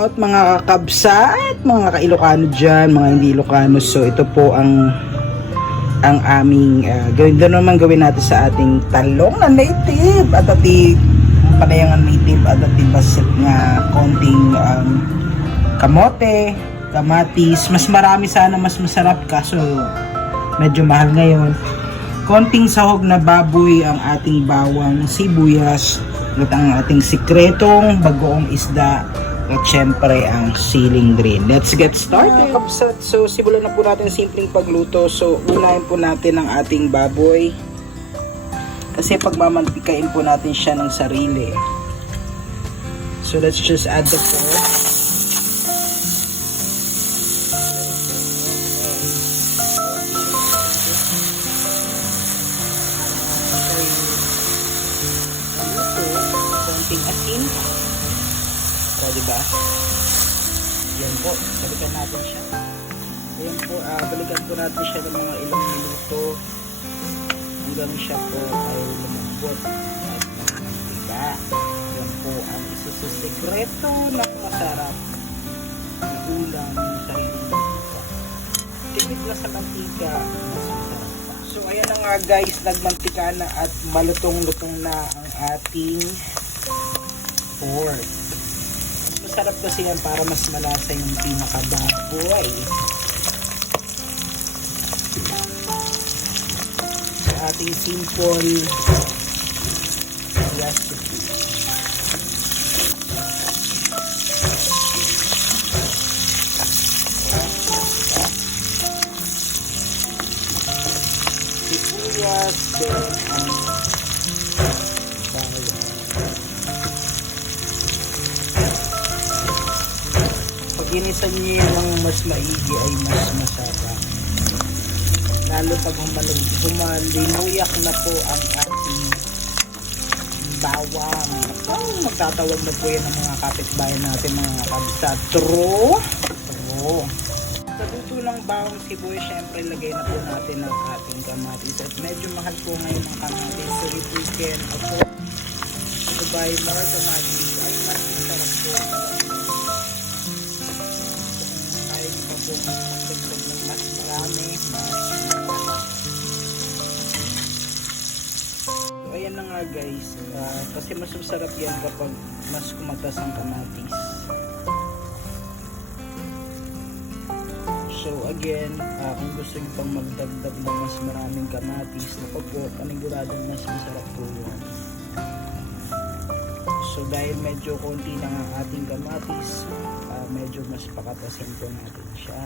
out mga kakabsa at mga ka-Ilocano dyan, mga hindi Ilocano. So ito po ang aming gawin gawin natin sa ating talong na native at ati palayangan native at ati basit nga konting kamote, kamatis. Mas marami sana, mas masarap, kaso medyo mahal ngayon. Konting sahog na baboy, ang ating bawang sibuyas at ang ating sikretong bagoong isda at syempre ang siling green. Let's get started! Kapsat, so simulan na po natin simpleng pagluto. So unahin po natin ang ating baboy kasi pagmamantikain po natin siya ng sarili. So let's just add the pork. Konting asin. So, diba? Yan po, balikan natin siya. Yan po, balikan po natin siya ng mga ilang minuto hanggang siya po ay lumambot at mantika. Yan po ang isa sa sekreto na masarap na ulam sa mantika. Tipid na sa mantika, mas masarap pa. So ayan na nga guys, nagmantika na at malutong-lutong na ang ating pork. Masarap kasi yan para mas malasa yung pinakababoy. So ating simple recipe. Sibuyas, then ang bawang. Pag inisan niyo yung mas maigi ay mas masarap. Lalo pag humalimuyak na po ang ating bawang. Magtatawag na po yan ng mga kapitbahay natin, mga kabisa. True. Sa luto ng bawang sibuyas, syempre lagay na po natin ang ating kamatis. At medyo mahal po ngayon ang kamatis. So if we can afford to buy more kamatis, ay mas masarap po. Ayaw niyo pa po magdagdag ng mas marami, So ayan na nga guys, kasi mas masarap yan kapag mas kumatas ang kamatis. So again, kung gusto nyo pang magdagdag ng mas maraming kamatis, naku po, paniguradong mas masarap po yun. So dahil medyo konti lang ang ating kamatis, medyo mas pakatasin po natin siya.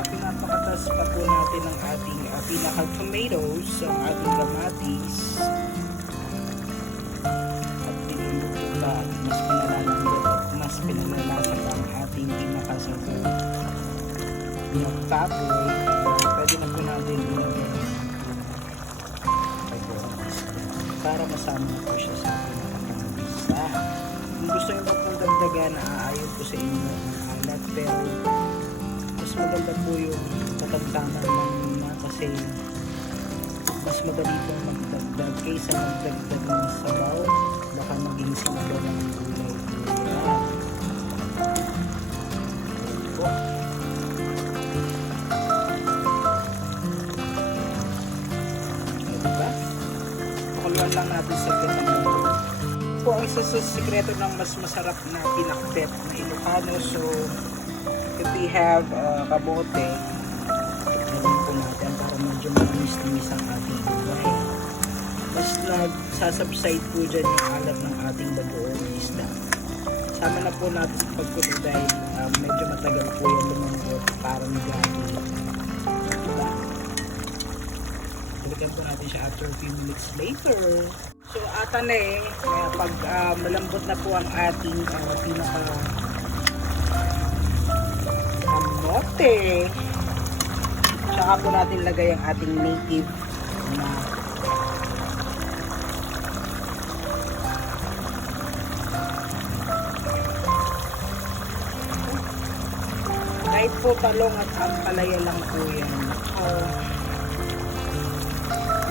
Pinapakatas pa po natin ang ating pinaka-tomatoes, ang ating kamatis. At pinuluto na mas pinalalasan pa ang ating pinakasago. Yung baboy, pwede na po natin ilagay para masama na po siya sa pinaka-tomatoes. Kung gusto nyo pong dagdagan, aayon po sa inyo ang alat, pero mas maganda po yung katantanan lang muna kasi mas madali pong magdagdag kaysa magdagdag ng sabaw, baka maging sinabaw ng gulay. Diba? Pakuluan lang natin sa ganun po ang isa sa sikreto ng mas masarap na pinakbet na Ilocano. So if we have kamote, lagyan po natin para medyo malinis-linis ang ating buhay. Mas nagsasubside po dyan yung alat ng ating bagoong isda. Sama na po natin sa pagkulo dahil medyo matagal po yan lumambot para nagagi. Diba? Balikan po natin siya after a few minutes later. So ata na pag malambot na po ang ating pinaka kamote. Tsaka po natin lagay ang ating native na po talong at ampalaya lang po yan.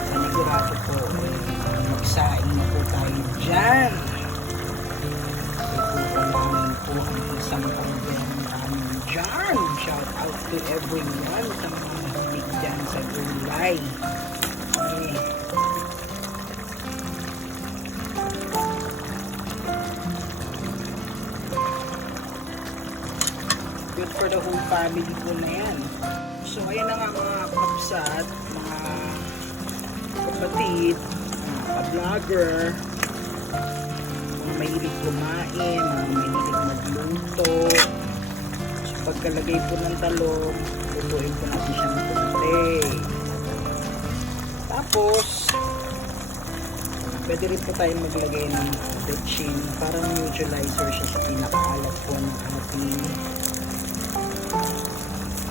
Panigurado po, magsaing na po tayo dyan. Ipupalamin po ang isang order namin dyan. Shout out to everyone sa mga mahilig dyan sa gulay. Good for the whole family po na yan. So ayan na nga mga kapsat, mga kapatid, mga ka-vlogger, mga mahilig kumain, mga mahilig magluto. So pagkalagay po ng talong, lutuin po natin siya ng konti. Tapos pwede rin po tayong maglagay ng betchin, parang neutralizer siya sa pinakaalat po ng ating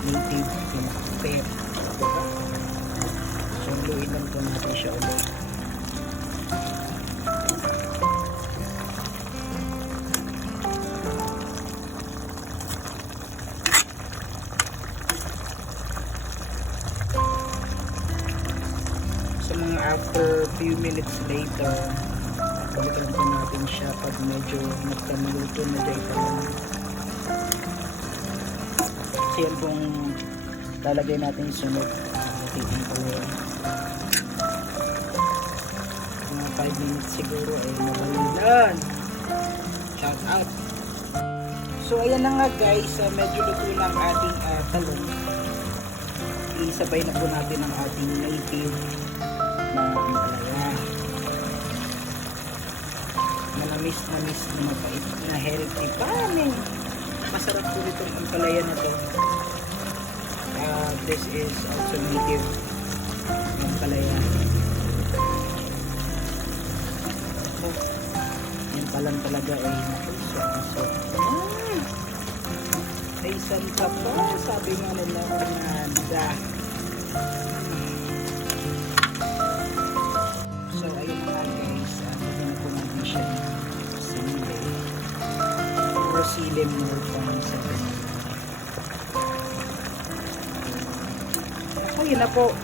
native pinaka-pep. So lutuin lang po natin siya ulit. So mga after few minutes later, palitan po natin siya pag medyo nagkamuluto na dahil pa lang. Kasi yan pong lalagay natin yung sunod. Titin po yun. Mga 5 minutes siguro ay mabalilan. Shout out! So ayan na nga guys, medyo luto na ang ating talong. Isabay na po natin ang ating native na ampalaya. Manamis na mapait na healthy paning. Masarap po itong ampalaya na to. This is also native ampalaya. Yan pa lang talaga ay nakiso. Ay san pa pa, sabi nga nila nada. So ayun nga guys, pwede na po natin siya sili. Or sili more fun sa ganun. Ako yun na po.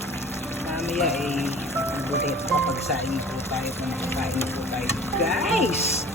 Mamaya ay bulit kapag saing po tayo kung nakakain po tayo guys.